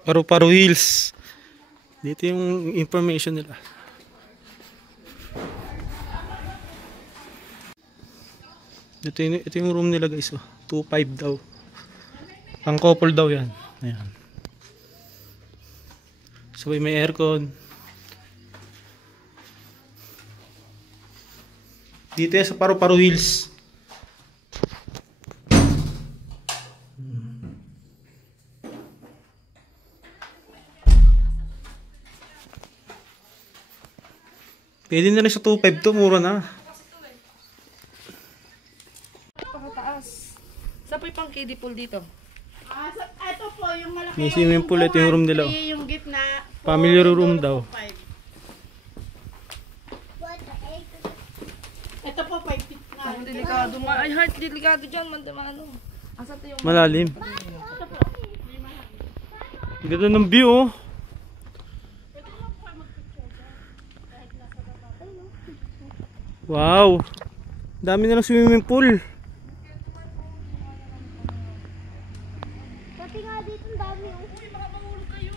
Paru-Paru Hills. Dito yung information nila. Ito yung room nila guys. 2.5 daw. Pang couple daw yan. Ayan. So may aircon. Dito yan sa Paru-Paru Hills. Pwede na rin sa 2.5 to, mura na. Pakataas. Saan po yung pang kiddie pool dito? Ito po yung malaki. May swimming pool, ito yung room nila. Yung gitna. Family room daw. Ito po 5 feet na. Ang delikado. Ay, heart, delikado dyan. Mandamano. Asa ito yung... Malalim. Ganda ng view oh. Wow. Dami na ng swimming pool. Pati nga dito ang dami. Uy, baka mahulog kayo.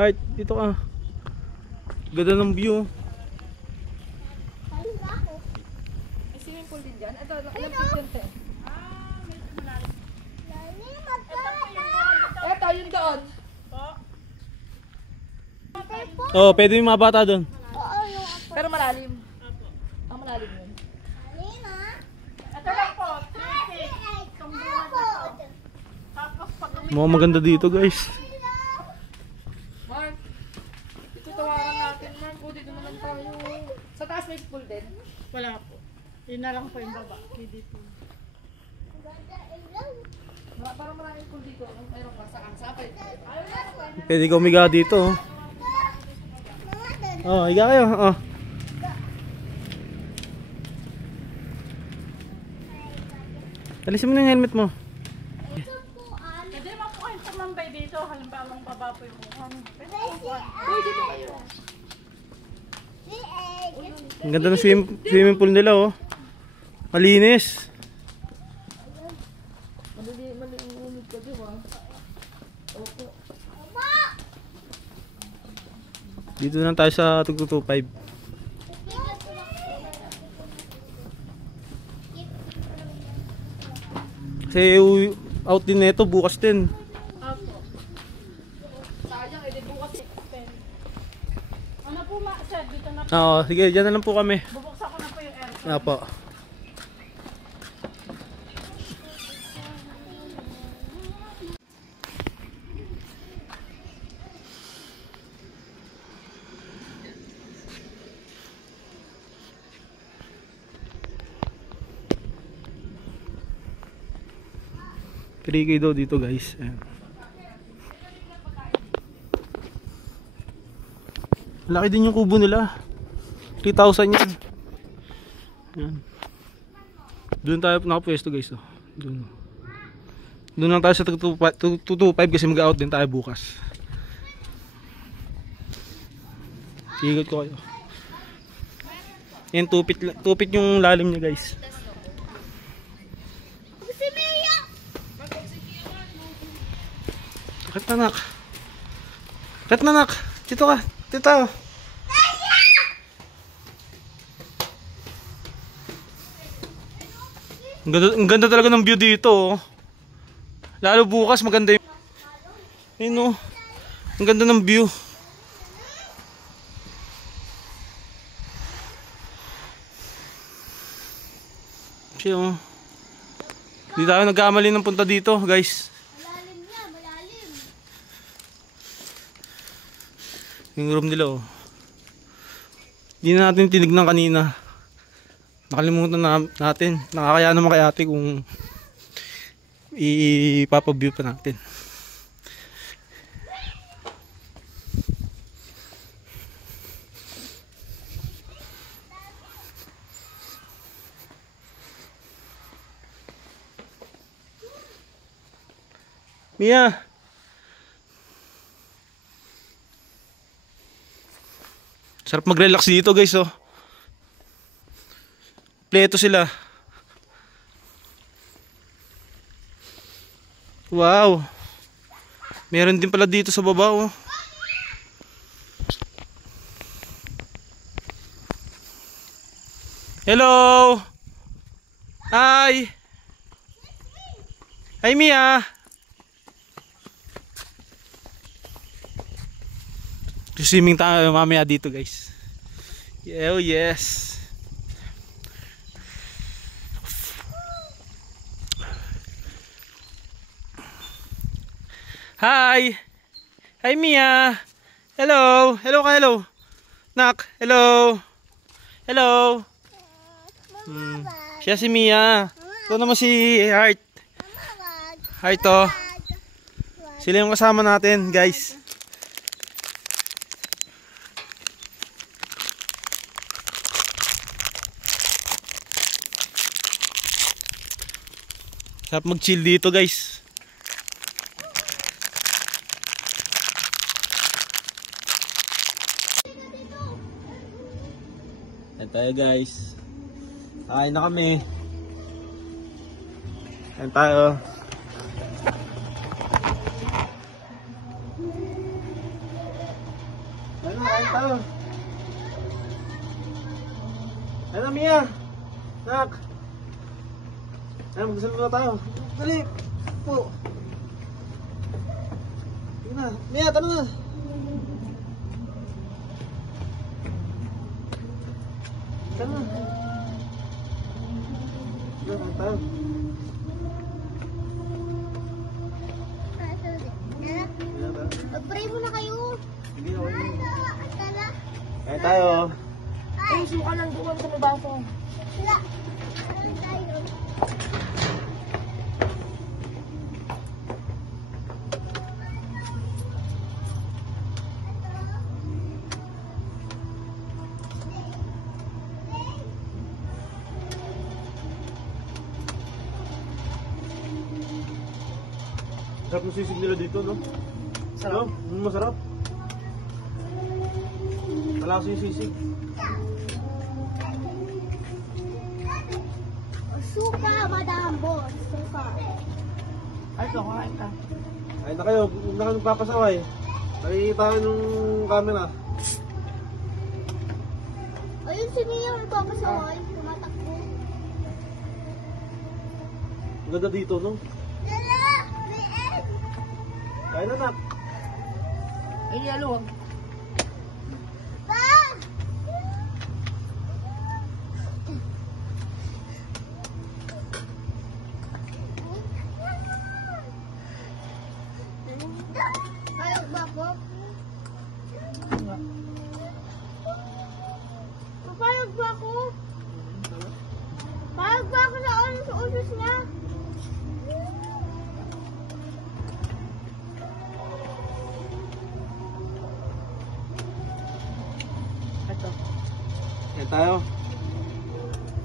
Ay, dito ka. Ganda ng view. Ayun na ako. May swimming pool din dyan. Ito, lapit dyan, te. Lani, magkakata. Ito, yun doon. Oh, pwede yung mga bata doon. Oo, yung ako. Pero malalim. Ang malalim yun. Lani na. Ito lang po. 3 feet. Mukhang maganda dito guys. Mark, dito tawaran natin, Mark. O, dito naman tayo. Sa taas may pool din. Wala po. Yun na lang po yung baba. Kiddie pool. Parang maraming pool dito. Mayroon ka saan? Saan kayo? Pwede ka umiga dito oh. Oh, higa kayo. Oh. Alisin mo na yung helmet mo. Pwede mo po kayong tumambay dito. Halimbawa baba po yung mukha. Pwede mo po. Uy, dito kayo. Ang ganda ng swimming pool nila oh. Malinis. Maliunod ka, di ba? Opo. Dito na tayo sa 225. Kasi out din nito bukas din. Opo. Sayang, edi bukas. Ano po ma? Sir, dito na po. Oo, sige, dyan na lang po kami. Bubuksan ko na po yung aircon. Apo. Tricky daw dito guys. Ayan. Laki din yung kubo nila. 3,000 yan. Ayan. Doon tayo nakapwesto guys. Oh. Doon lang tayo sa 225 kasi mag-out din tayo bukas. Ikot ko kayo. Yan 2 feet yung lalim niya guys. Si Mia. Sakit na nak. Sakit na nak. Dito ka. Dito. Ang ganda talaga ng view dito oh. Lalo bukas maganda yung ayun oh. Ang ganda ng view. Siya oh. Hindi tayo nagkamali ng punta dito guys. Malalim niya, malalim. Yung room nila oh. Hindi na natin tinignan kanina. Nakalimutan natin. Nakakaya naman kay ate kung ipapaview pa natin. Mia! Sarap mag-relax dito guys oh. Pleto sila. Wow. Meron din pala dito sa baba, oh. Hello! Hi! Hi, Mia! Swimming tayo mamaya dito, guys. Yeah, oh yes! Hi! Hi, Mia! Hello! Hello ka, hello! Nak, hello! Hello! Siya si Mia. Ito naman si Heart. Heart, oh. Sila yung kasama natin, guys. Sarap mag-chill dito, guys. Ayan tayo, guys. Kain na kami. Ayan tayo. Ayan na, kain tayo. Ayan na, Mia. Nak. Ayan, magdasal muna tayo. Dali. Po. Sige na. Mia, tara na. Tara na. Tayo. Mag-pray muna kayo. Hindi, okay. Tala. Kain tayo. Ay, suka ng duwan sa baso. Wala. Kain tayo. Sarap ng sisig nila dito, no? Sarap. No? Masarap. Malasa yung sisig. Suka, madam boss. Suka. Ay, ito, kain ka. Ayun na kayo, huwag na kayo nagpapasaway. Nakikita yung camera. Ayun si Mia, magpapasaway. Tumatakbo. Ang ganda dito, no? Lala! May egg! Kain na, Nak. Ay, yaluwag. Pa! Ayok ba po? Papayag ba ako? Payag ba ako na ano sa usos niya? Ito. Kain tayo.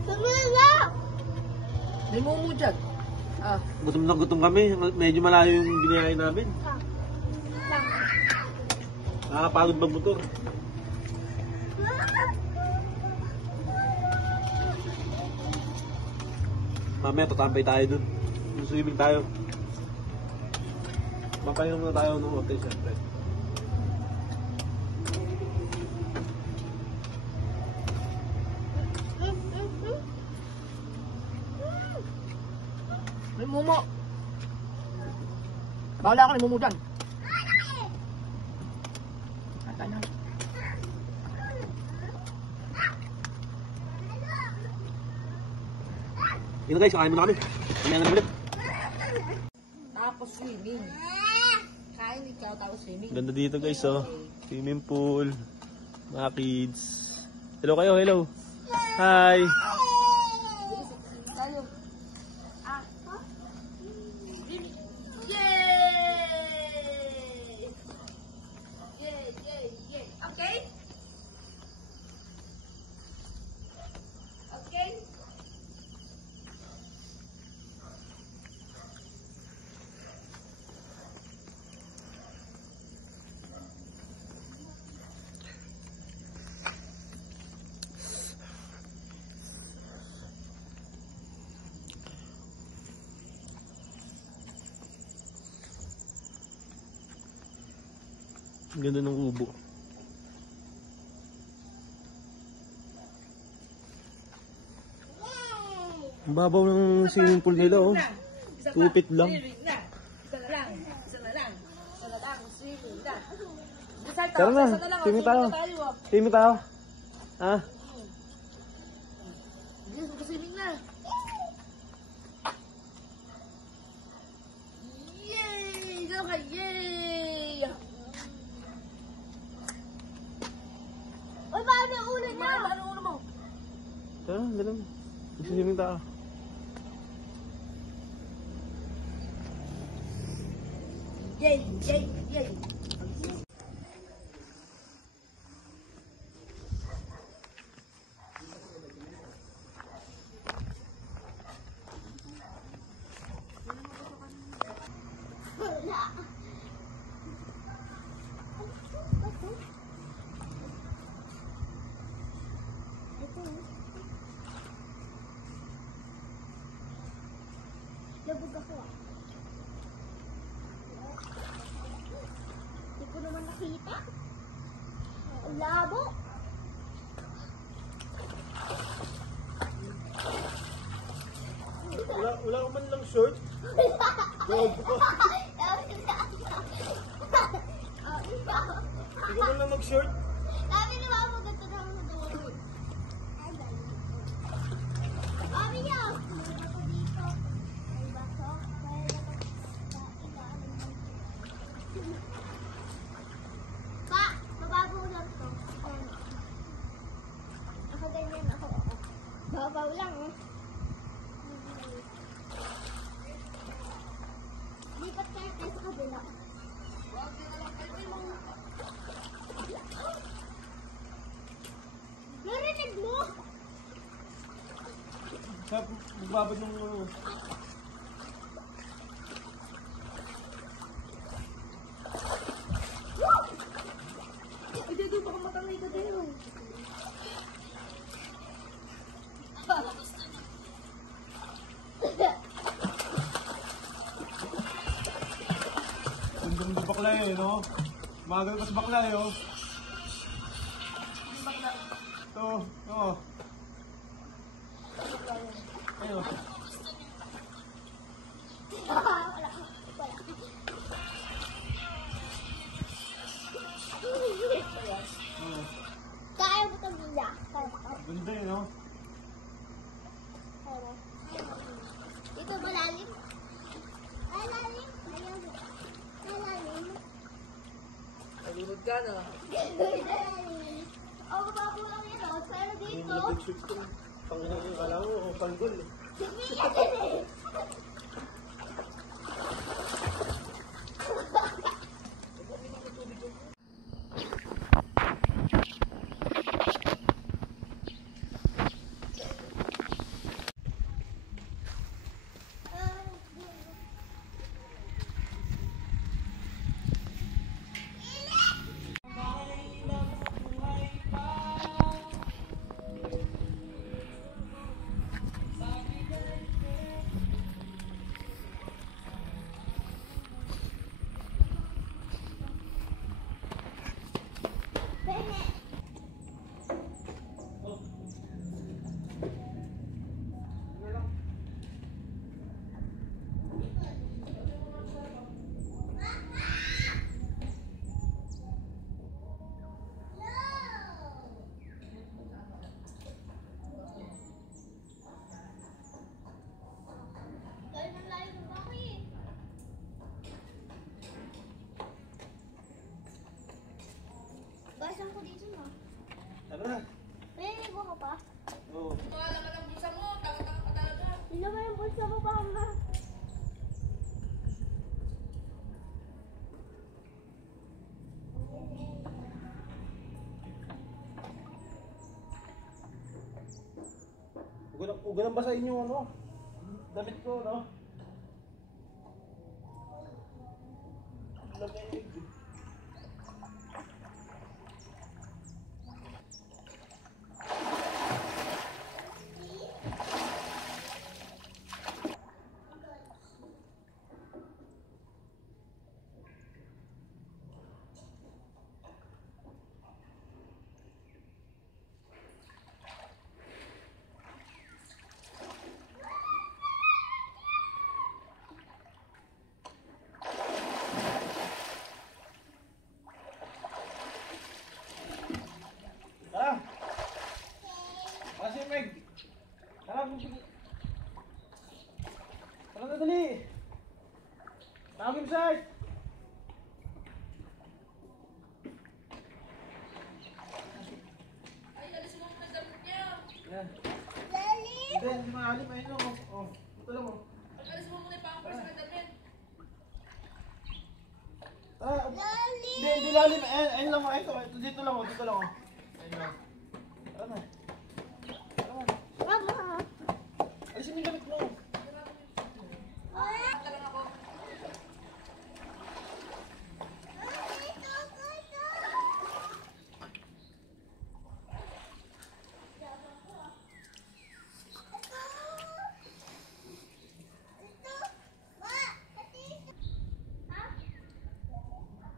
Sumila! May mumu dyan. Ah, Gutom na gutom kami. Medyo malayo yung binayain namin. Nakakapagod magmotor. Mamaya tatambay tayo dun. Swimming tayo. Mapahinga muna tayo ng hotel, syempre. may mumu. Bawala ako, may mumu dyan. Ata na. Yun guys, kakain muna kami. Kaya na ulit. Tapos swimming. Kain ikaw, tapos swimming. Ganda dito guys, oh. Swimming pool. Mga kids. Hello kayo, hello. Hi. Ang ganda ng kubo. Ang babaw ng swimming pool nila, oh. Tupit lang. Isa na lang. Swimming na. Tara na, swimming tayo. Swimming tayo. Ha? Swimming na. Yay! Go ka, yay! Uy, paano yung ulo na? Ano ulo mo? Tara, dala mo. Swimming tayo. Yay! Yay! Yay! Wala. Ito. Labog ako ah. Hindi ko naman nakita. Ang labo. Wala ko man lang short. Hindi ko man lang mag-short. Sabi ni Mama, ganito na ako doon. Sabi niya, meron ako dito. May baso. Pa, mababaw lang to. Ako ganyan ako. Babaw lang eh. Lipat kayo tayo sa kabila. Narinig mo? Sa magbabad ng Hindi, di baka matangay ka din. Tundong di bakla yun, no? Magal pas bakla yun. Ito, ito. Ayun. Wala. Kaya mo itong gila. Kaya mo. Ganda yun, no? Kaya mo. Ito malalim. Malalim. Malalim. Malunod ka na. Malalim. Oh, mababaw lang yan. Oh. Pero dito. Nag-shoot ko. Panginoon ko, kala mo, panggol. Sige din eh. Basan ko dito na. Tara na. May ligo ka pa? Oo. Mga laman ang bulsa mo. Tanga-tanga ka talaga. Hindi naman yung bulsa mo pa ma. Huwag ko lang basahin yung ano. Damit ko, no? Lamig. Hindi malalim. Ayun lang. Oh. Ito lang. Oh. Pag-alis mo muna yung pampers sa damit. Hindi lalim. Ayun lang. Ito. Dito lang. Dito lang. Ayun lang. Tara na. Mama. Alisin mo yung damit mo.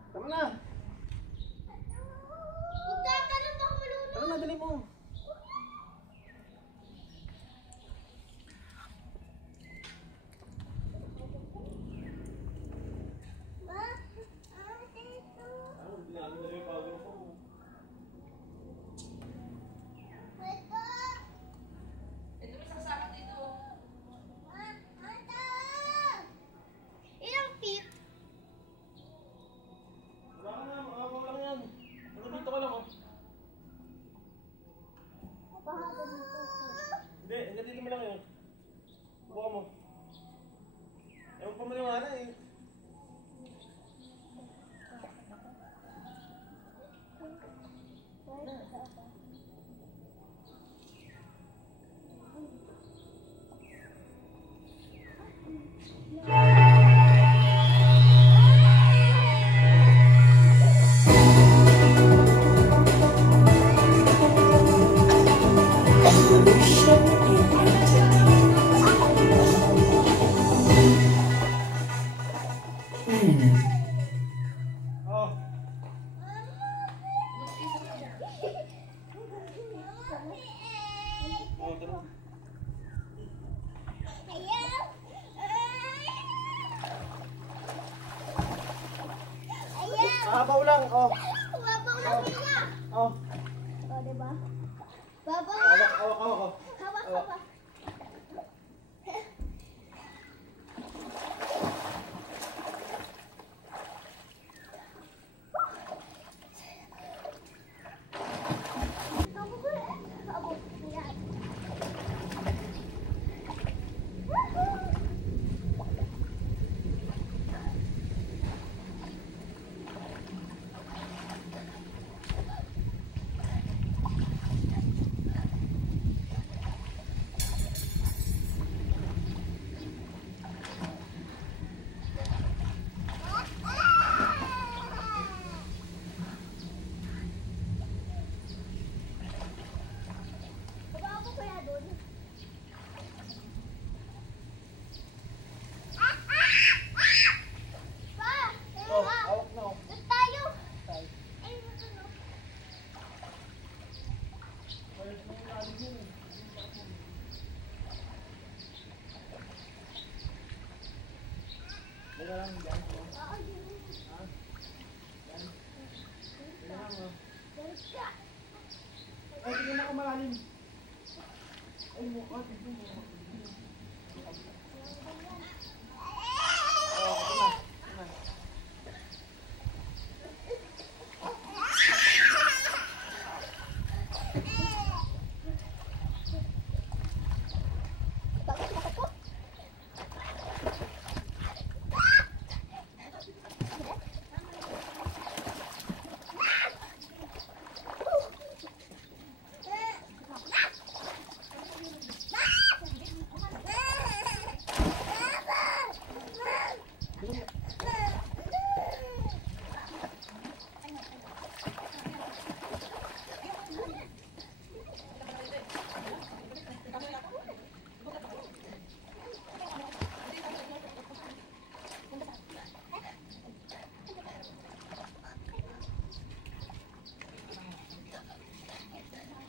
Tama na. Tara na, dali mo. Ito may sasama dito. Ilang feet? Wala ka na. Makakaw lang yan. Ano dito ka lang oh. Hindi, dito mo lang yun. Buka mo. Ewan pa mo yung ano eh. Oh. Oh, tara. Habaw lang, oh. Oh. Hawak, hawak, hawak, oh. Oh, hawak na, oh. Wala lang, dyan. Ay, tingnan na ako malalim. Ay, mukha, tingnan mo. Oh, ito na. Ito na.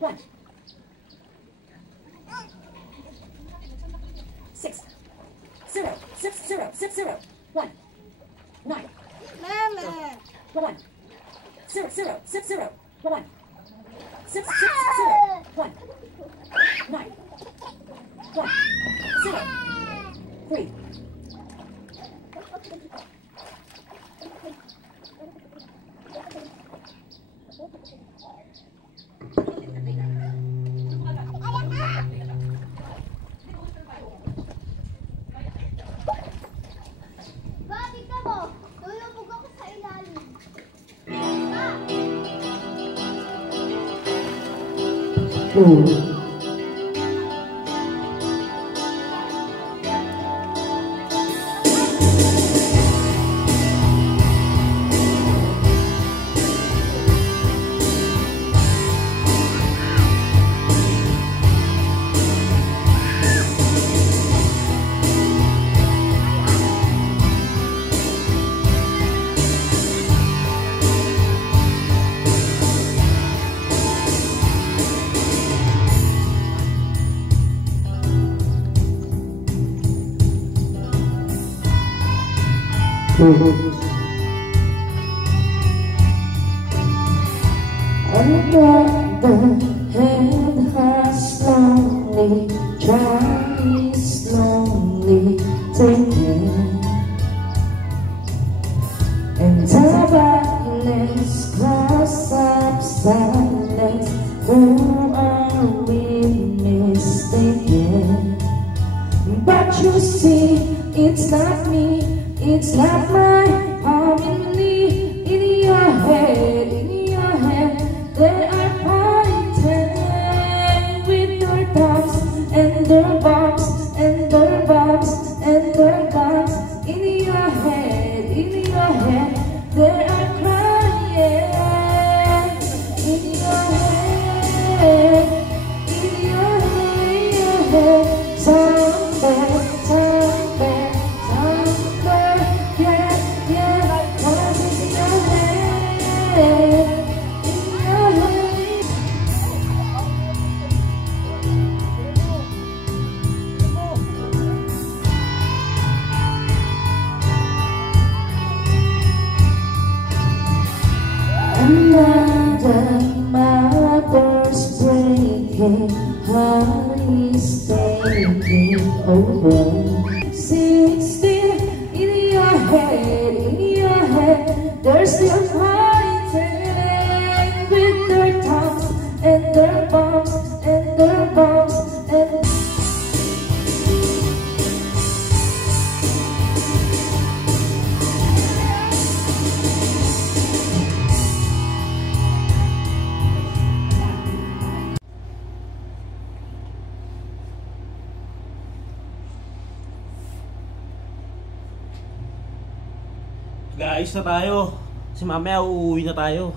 One. 6 0 6 0 6 0 1 9 1 0 0 6 0 1 6 6 0 1 9 1 0 3 1 Another hand has lonely, trying slowly taking, and darkness cries up silence. Who are we mistaken? But you see, it's not me, it's not my harmony in your head, they are fighting with their thoughts and their bombs and their bombs and their guns in your head, they are crying in your head, someday, yeah, cause it's in your head. Another mother's breaking, heart is taking over. 16 in your head, they're still fighting with their tongues and their bombs and their bombs and Guys, na tayo. Kasi mamaya uuwi na tayo.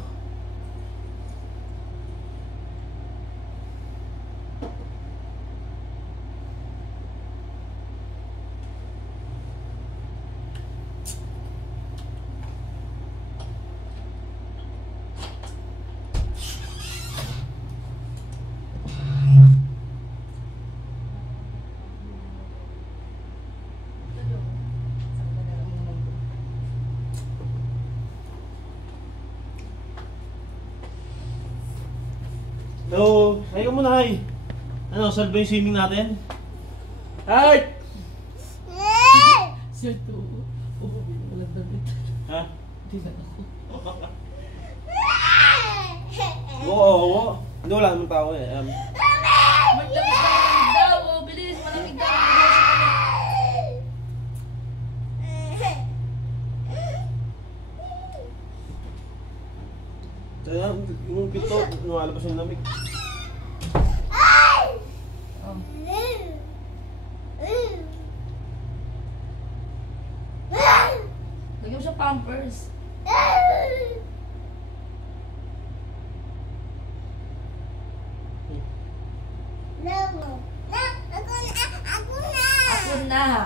So, ay ka muna, hay. Ano, solve ba yung swimming natin? Ay! Sir, to. Umuwi na lang damit. Ha? Hindi na ako. Oo. Hindi, wala namang tao eh. Magdamit daw. Oh, bilis. Malamig daw. Kaya, yung pito, lumalabas yung lamig. Lagyan mo siya pampers.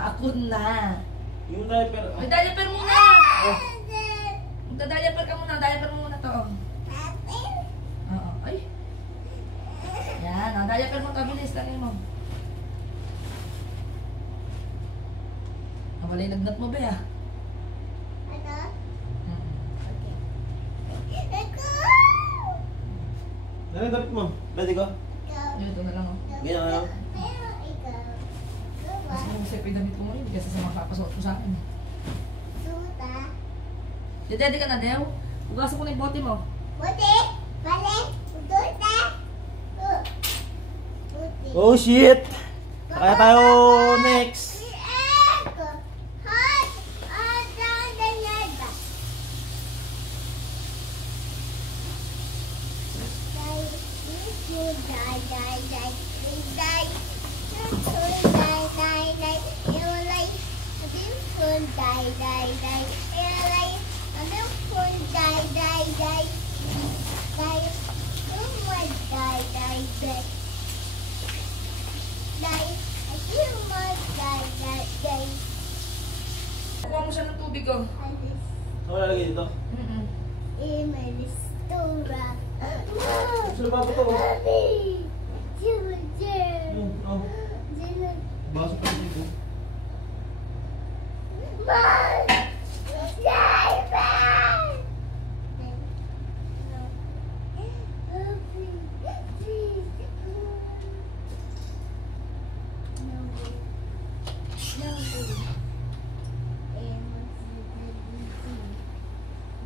Ako na. Yung diaper. Mag-diaper muna. Magda-diaper ka muna. Diaper muna to. Oo. Ay. Yan. Diaper mo. Tabilis. Lagyan mo. Nawalay lagnat mo ba ya? Ano yung dapat mo? Pwede ko? Ito na lang. Oh. Ganyan ka lang. Kasi kung sa'yo pinamit ko mo yun, kasi sa makapasuot ko sa akin. Dede ka na, Dew. Ugasan ko na yung bote mo. Oh shit! Kaya tayo next! Da da ko. Ako lalagay dito. In my restaurant. Sino ba ito? Mommy! Jimmy! Oh, Jimmy! baso pa dito. Mom!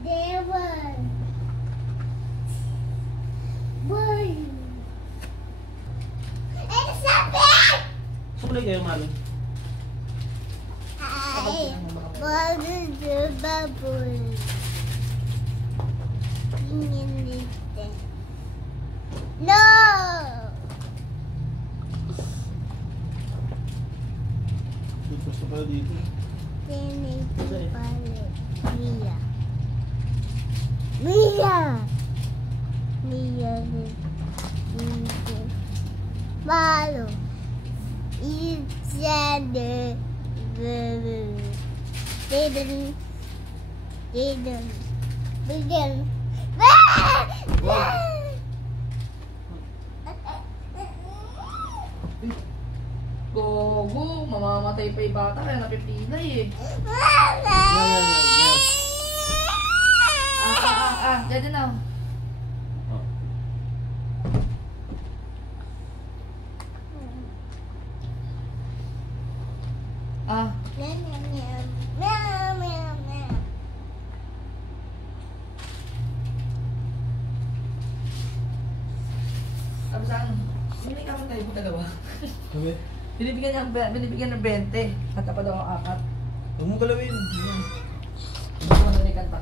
Diamond! Sukulay kayo, Marlon. What is the bubble? No! Basta pala dito. Mia. Mia! Mia. Malo. Didn't. Gogo, mamamatay pa yung bata kaya napipilay eh. Dyan na. Sabi sa ano, hindi ka tayo po dalawa. Sabi? Binibigyan ng 20 at dapat daw ang akat. Huwag mo galawin. Hindi ko nalikan pa.